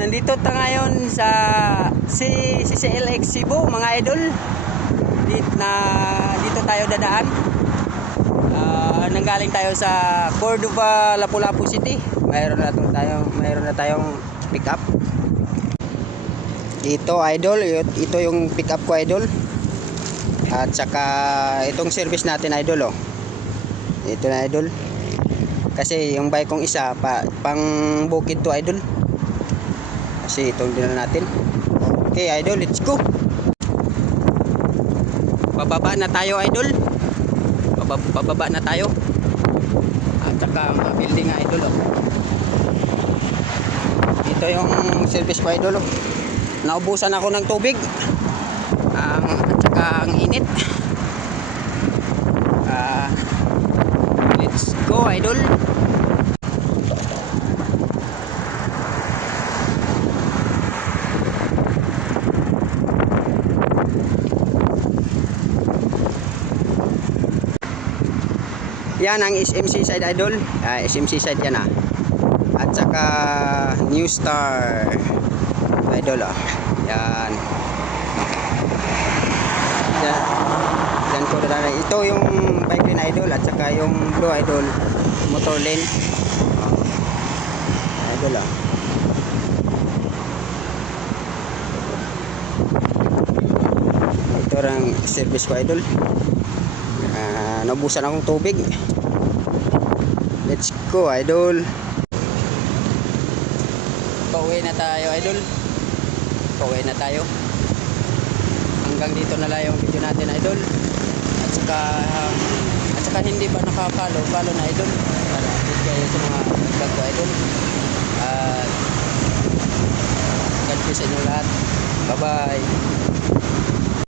Nandito tayo ngayon sa CCLX Cebu, mga idol. Dito tayo dadaan. Nanggaling tayo sa Cordova, Lapu-Lapu City. Mayroon na tayong pick up. Ito idol, ito yung pick up ko idol. At saka itong service natin idol oh. Ito na idol. Kasi yung bike kong isa pang bukid to idol. Kasi itong dinala natin. Okay idol, let's go. Pababa na tayo idol. Pababa na tayo. At saka ang building nga idol oh. Ito yung service ko idol oh. Naubusan ako ng tubig. At saka ang init. Let's go idol. Yan ang SMC side idol. SMC side yan ah. At saka New Star idol ah. Yan. Yan ko na. Ito yung bike lane idol at saka yung blue idol motor lane. Idol ah. Ito ang service ko idol. Naubusan akong tubig. Let's go idol. Pauwi na tayo idol. Pauwi na tayo. Hanggang dito na lang yung video natin idol. At saka hindi pa follow na idol. Para update kayo sa mga vlog ko idol. God bless sa inyo lahat. Bye bye.